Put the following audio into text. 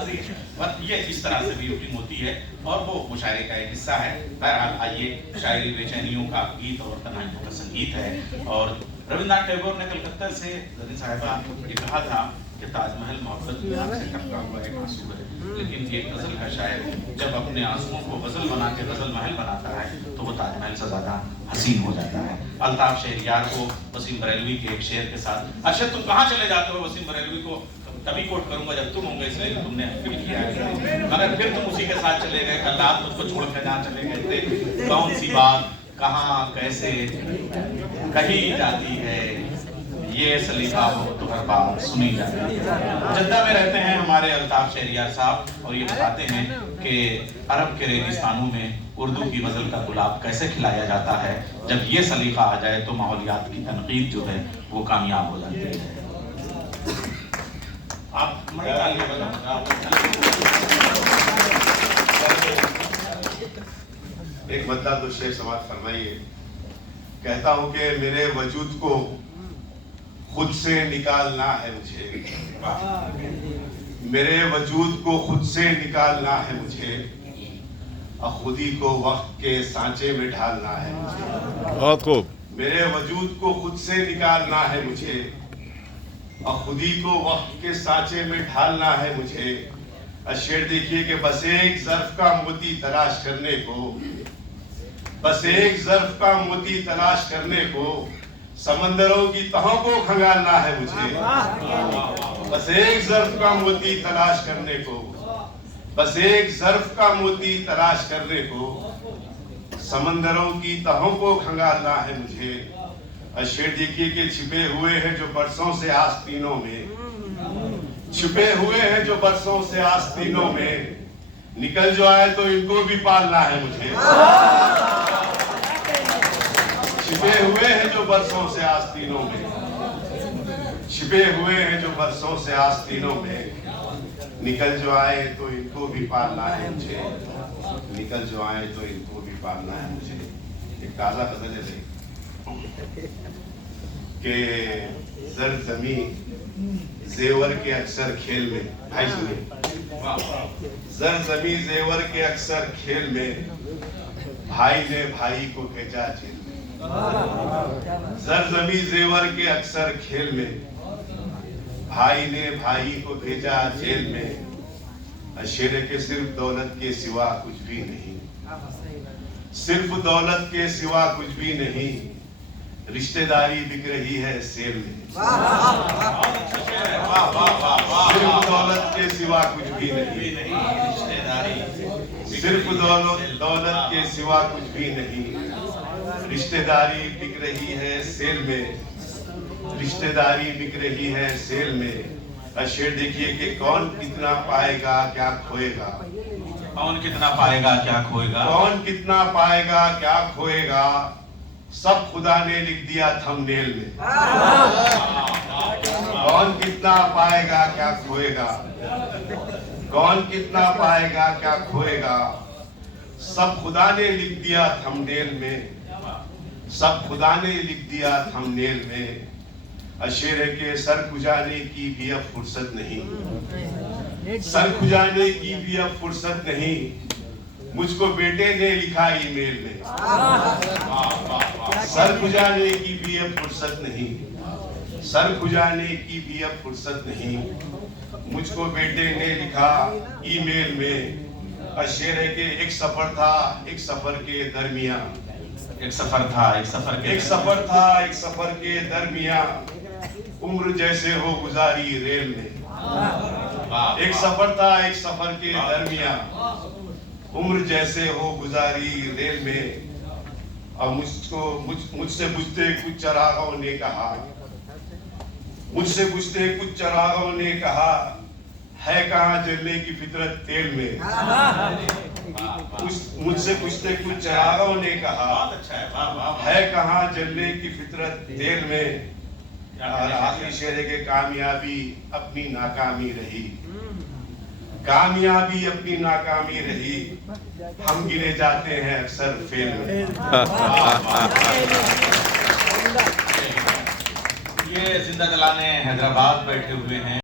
नवाजी बस ये इस तरह से भी यूटिंग होती है और वो मुशायरे का एक हिस्सा है। बहरहाल आइए, शायरी बेचैनियों का गीत और तन्हाइयों का संगीत है। और रविन्द्रनाथ टैगोर ने कलकत्ता से जरी साहिबा ये कहा था कि ताजमहल मोहब्बत की आग से टपका हुआ एक आंसू है, लेकिन एक गजल का शायर जब अपने आंसुओं को गजल बना के गजल महल बनाता है तो वो ताजमहल से ज्यादा हसीन हो जाता है। अल्ताफ शहरियार को वसीम बरेलवी के एक शेर के साथ, अच्छा तुम कहाँ चले जाते हो, वसीम बरेलवी को तभी कोट करूंगा जब तुम होंगे, इसलिए कि तुमने फील किया है, मगर फिर तुम उसी के साथ चले गए। कल रात मुझको छोड़ कर जहाँ चले गए थे, कौन सी बात कहाँ कैसे कही जाती है, ये सलीका हो तो हर बात सुनी जाती है। जद्दा में रहते हैं हमारे अल्ताफ शहरियार साहब और ये बताते हैं कि अरब के रेगिस्तानों में उर्दू की गजल का गुलाब कैसे खिलाया जाता है। जब ये सलीका आ जाए तो माहौलियात की तनकीद जो है वो कामयाब हो जाती है। आप एक बंदा तो शेर समाज फरमाइए, कहता हूं कि मेरे वजूद को खुद से निकालना है मुझे, मेरे वजूद को खुद से निकालना है मुझे, और खुदी को वक्त के सांचे में ढालना है मुझे। बहुत खूब। मेरे वजूद को खुद से निकालना है मुझे और खुदी को वक्त के सांचे में ढालना है मुझे। शेर देखिए कि बस एक ज़र्फ का मोती तलाश करने को, बस एक ज़र्फ का मोती तलाश करने को समंदरों की तहों को खंगालना है मुझे। बस एक ज़र्फ का मोती तलाश करने को, बस एक ज़र्फ का मोती तलाश करने को समंदरों की तहों को खंगालना है मुझे। शेर देखिए कि छिपे हुए हैं जो बरसों से आस्तीनों में, छिपे हुए हैं जो बरसों से आस्तीनों में, निकल जो आए तो इनको भी पालना है मुझे। छिपे हुए हैं जो बरसों से आस्तीनों में, छिपे हुए हैं जो बरसों से आस्तीनों में, निकल जो आए तो इनको भी पालना है मुझे, निकल जो आए तो इनको भी पालना है मुझे। एक ताजा गजल है कि जर जमी जेवर के अक्सर खेल में, भाई सुनिए, जर जमी जेवर के अक्सर खेल में, भाई ने भाई को भेजा जेल में। जर जमी जेवर के अक्सर खेल में, भाई ने भाई को भेजा जेल में। शेर के सिर्फ दौलत के सिवा कुछ भी नहीं, सिर्फ दौलत के सिवा कुछ भी नहीं, रिश्तेदारी बिक रही है सेल में। सिर्फ दौलत के सिवा कुछ भी नहीं, सिर्फ दौलत के सिवा कुछ भी नहीं, रिश्तेदारी बिक रही है सेल में, रिश्तेदारी बिक रही है सेल में। शेर देखिए कि कौन कितना पाएगा क्या खोएगा, कौन कितना पाएगा क्या खोएगा, कौन कितना पाएगा क्या खोएगा, सब खुदा ने लिख दिया थंबनेल में। कौन कितना पाएगा क्या खोएगा, कौन कितना पाएगा क्या खोएगा, सब खुदा ने लिख दिया थंबनेल में, सब खुदा ने लिख दिया थंबनेल में। शेर के सर खुजाने की भी अब फुर्सत नहीं, सर खुजाने की भी अब फुर्सत नहीं, मुझको बेटे ने लिखा ईमेल में। सर खुजाने की भी अब फुर्सत नहीं, सर खुजाने की भी अब फुर्सत नहीं, मुझको बेटे ने लिखा ईमेल में। शेर के एक सफर था एक सफर के दरमिया, एक सफर था एक सफर के, एक सफर था एक सफर के दरमिया, उम्र जैसे हो गुजारी रेल में। एक सफर था एक सफर के दरमिया, उम्र जैसे हो गुजारी रेल में। और मुझसे पूछते कुछ चरागों ने कहा, मुझसे पूछते कुछ चरागों ने कहा, है कहाँ जलने की फितरत तेल में। मुझसे पूछते कुछ चरागों ने कहा, है कहाँ जलने की फितरत तेल में। और आखिरी शेर के कामयाबी अपनी नाकामी रही, कामयाबी अपनी नाकामी रही, हम गिने जाते हैं अक्सर फेल में। ये जिंदा जलाने हैदराबाद बैठे हुए हैं